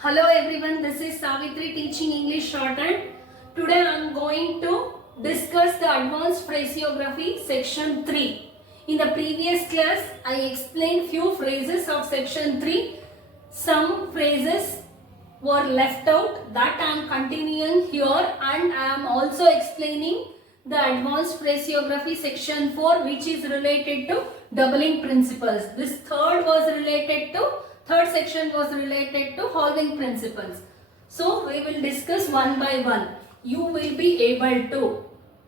Hello everyone, this is Savitri teaching English Shorthand. Today I am going to discuss the Advanced Phraseography Section 3. In the previous class, I explained few phrases of Section 3. Some phrases were left out that I am continuing here, and I am also explaining the Advanced Phraseography Section 4, which is related to doubling principles. This third section was related to halving principles. So we will discuss one by one. You will be able to.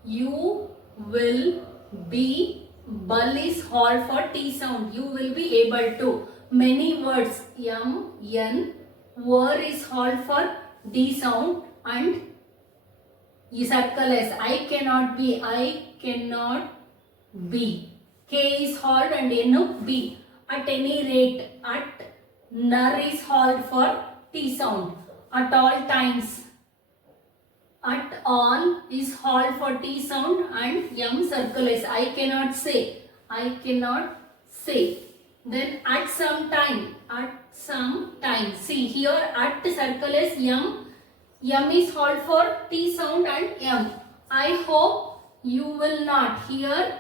You will be. Bull is halt for T sound. You will be able to. Many words. M, N. Were is halt for D sound, and circle S. I cannot be. I cannot be. K is halt and N B. At any rate. At Ner is halt for T sound. At all times. At all is halt for T sound and M circle S. I cannot say. I cannot say. Then at some time. At some time. See here at circle S M. M is halt for T sound and M. I hope you will not. Here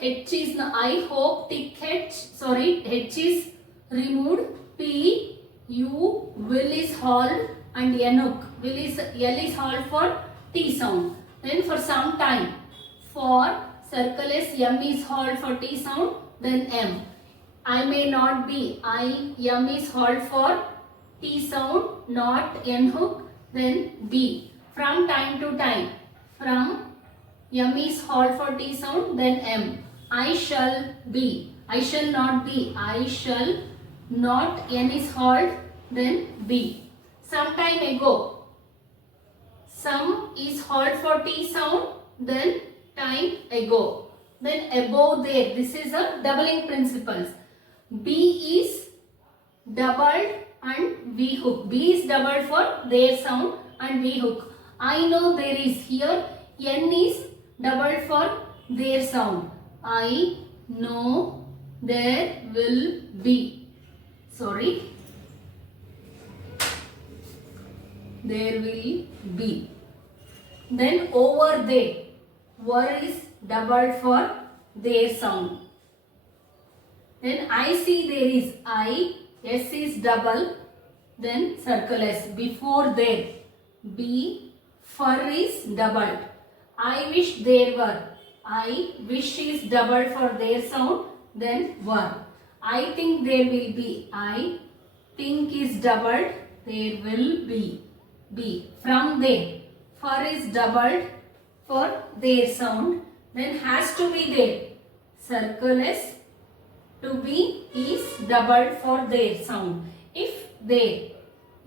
H is I hope tick H. Sorry, H is removed. P, U, will is halt and N will is L is halt for T sound. Then for some time. For circle S, M is halt for T sound. Then M. I may not be. M is halt for T sound, not N hook. Then B. From time to time. From M is halt for T sound. Then M. I shall be. I shall not be. I shall not. N is halt. Then B. Some time ago. Some is halt for T sound. Then time ago. Then above there. This is a doubling principles. B is doubled and V hook. B is doubled for their sound and V hook. I know there is. Here N is doubled for their sound. I know there will be. Sorry. There will be. Then over there. Were is doubled for their sound. Then I see there is I. S is double. Then circle S. Before there. B. Fur is doubled. I wish there were. I wish is doubled for their sound. Then were. I think there will be. I think is doubled. There will be. B. From there. Fur is doubled for their sound. Then has to be there. Circle S. To be is doubled for their sound. If there.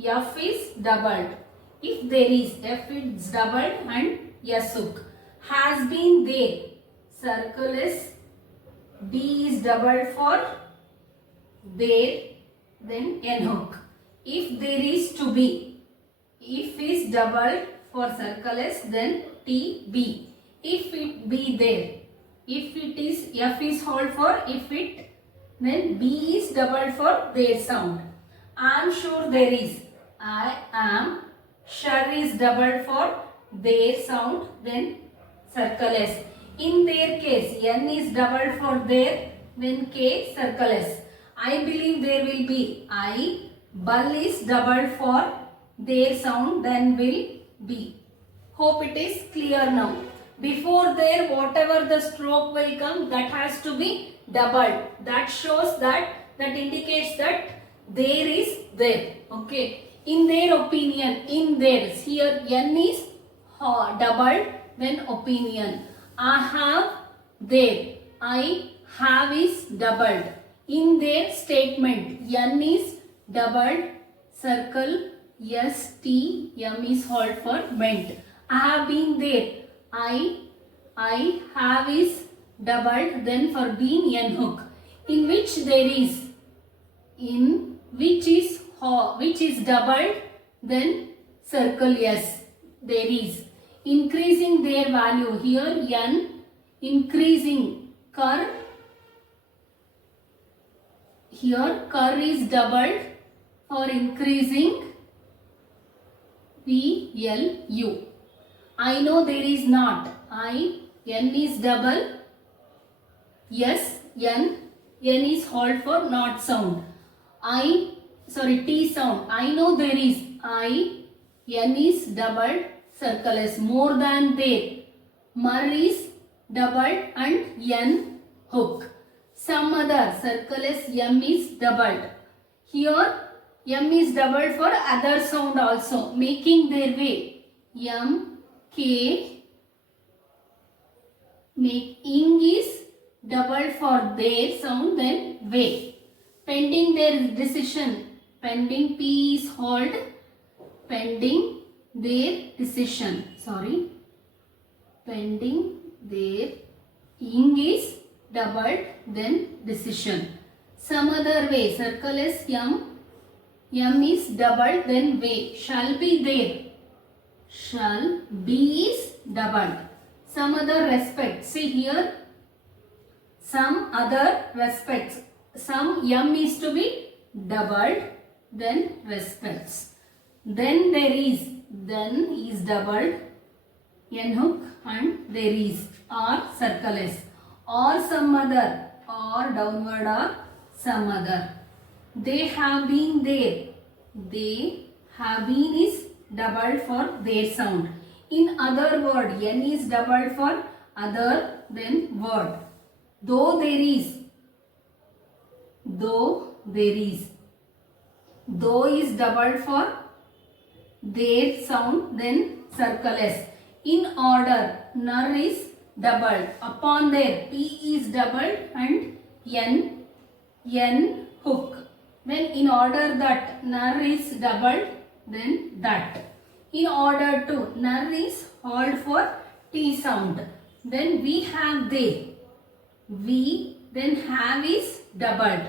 F is doubled. If there is. F is doubled and S hook. Has been there. Circle S. D is doubled for there. Then N hook. If there is to be. If is doubled for circle S. Then T B. If it be there. If it is. F is halt for if it. Then B is doubled for their sound. I am sure there is. I am sure is doubled for their sound. Then circle S. In their case, N is doubled for their. Then K circle S. I believe there will be. I. Bull is doubled for their sound. Then will be. Hope it is clear now. Before there, whatever the stroke will come, that has to be doubled. That shows that, indicates that there is there. Okay. In their opinion, in theirs. Here N is doubled, then opinion. I have there. I have is doubled. In their statement, N is doubled. Circle S T M is halt for meant. I have been there. I have is doubled, then for being N hook. In which there is. In which is doubled, then circle S. There is. Increasing their value. Here N. Increasing. Here cur is doubled for increasing, VLU. I know there is not, N is double, S, N is hold for not sound. T sound. I know there is, N is doubled, circle S, more than there. Mer is doubled and N hook. Some other, circle S, M is doubled. Here M is doubled for other sound also, making their way. M, K, make ing is doubled for their sound, then way. Pending their decision. Pending P is hold. Pending their decision. Pending their ing is doubled, then decision. Some other way. Circle S, M is doubled, then way. Shall be there. Shall be is doubled. Some other respect. See here. Some other respects. Some M is to be doubled, then respects. Then there is, then is doubled, N hook, and there is, or circle S, or some other, or downward, or some other. They have been there. They have been is doubled for their sound. In other word, N is doubled for other, then word. Though there is. Though is doubled for their sound, then circle S. In order, ner is doubled. Upon their, P is doubled and N hook. Then in order that, ner is doubled, then that. In order to, ner is hold for T sound. Then we have there. We, then have is doubled.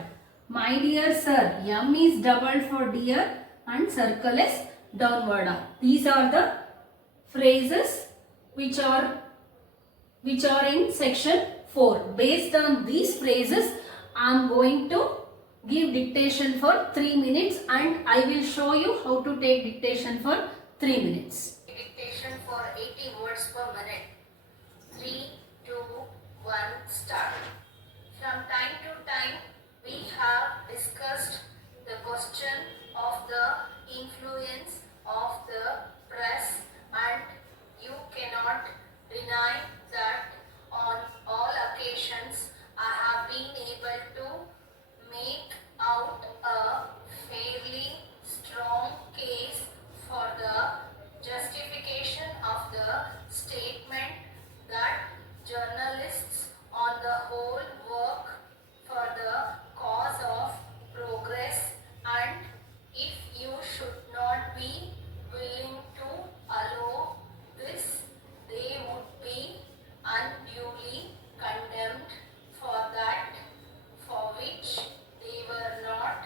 My dear sir, M is doubled for dear and circle S downward up. These are the phrases which are in section 4. Based on these phrases, I am going to give dictation for 3 minutes and I will show you how to take dictation for 3 minutes. Dictation for 80 words per minute. 3, 2, 1, start. From time to time, we have discussed the question of the influence of the press, and you cannot deny that on all occasions I have been able to make out a fairly strong case for the justification of the statement that journalists on the whole work for the cause of progress, and if you should not be willing to allow this, they would be unduly condemned for that for which they were not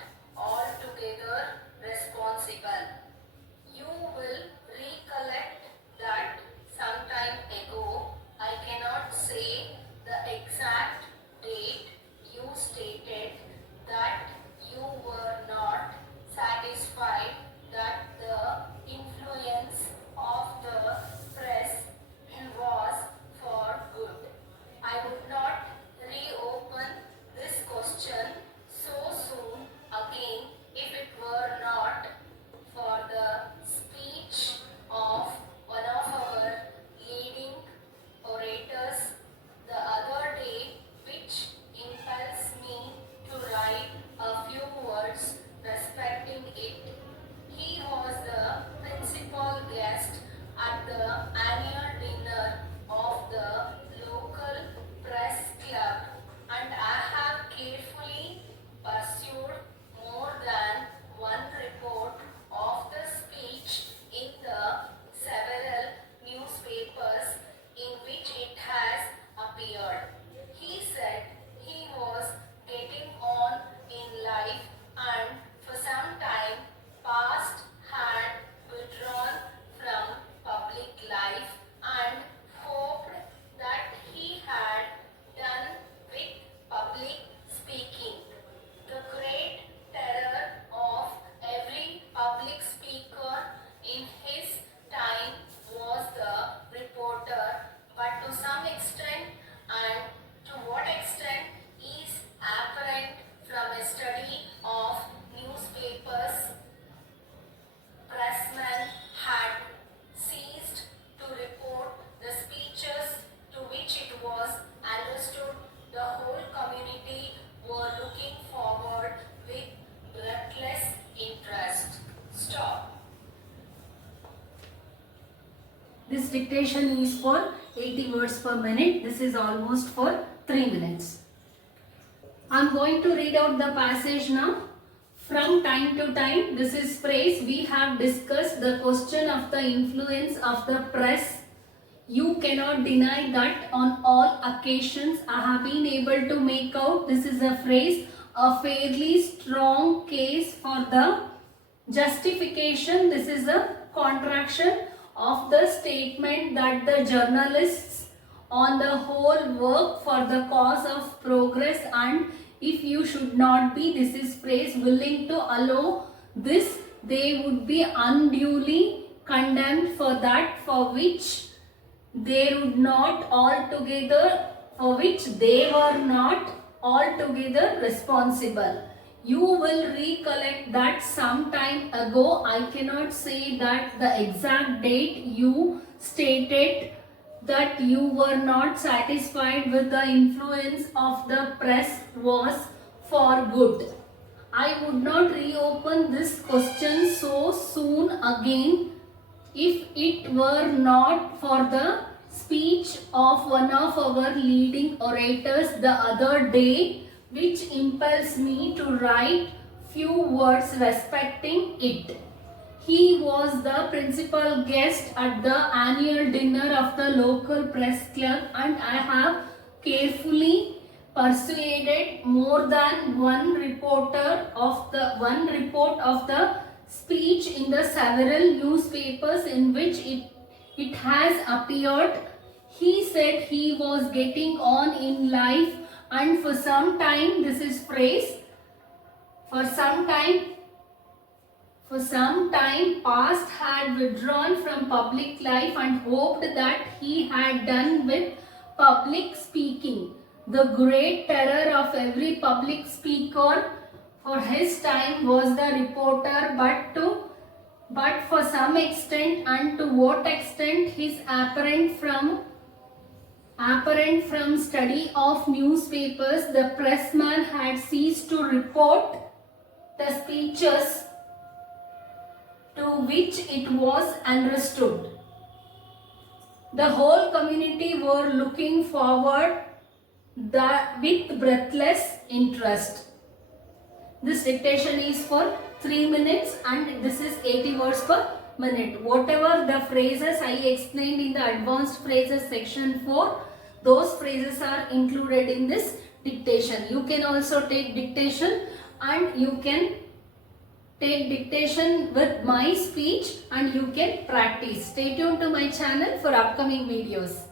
This dictation is for 80 words per minute. This is almost for 3 minutes. I am going to read out the passage now. From time to time, this is phrase. We have discussed the question of the influence of the press. You cannot deny that on all occasions I have been able to make out, this is a phrase, a fairly strong case for the justification. This is a contraction of the statement that the journalists on the whole work for the cause of progress, and if you should not be, this is phrase, willing to allow this, they would be unduly condemned for that for which they would not altogether, for which they were not altogether responsible. You will recollect that some time ago, I cannot say that the exact date, you stated that you were not satisfied with the influence of the press was for good. I would not reopen this question so soon again if it were not for the speech of one of our leading orators the other day, which impels me to write few words respecting it. He was the principal guest at the annual dinner of the local press club, and I have carefully persuaded more than one report of the speech in the several newspapers in which it has appeared. He said he was getting on in life, and for some time, this is phrase, for some time past had withdrawn from public life and hoped that he had done with public speaking. The great terror of every public speaker for his time was the reporter, but for some extent, and to what extent his apparent from study of newspapers, the pressman had ceased to report the speeches to which it was understood. The whole community were looking forward with breathless interest. This dictation is for 3 minutes and this is 80 words per minute. Whatever the phrases I explained in the Advanced Phrases Section 4, those phrases are included in this dictation. You can also take dictation, and you can take dictation with my speech and you can practice. Stay tuned to my channel for upcoming videos.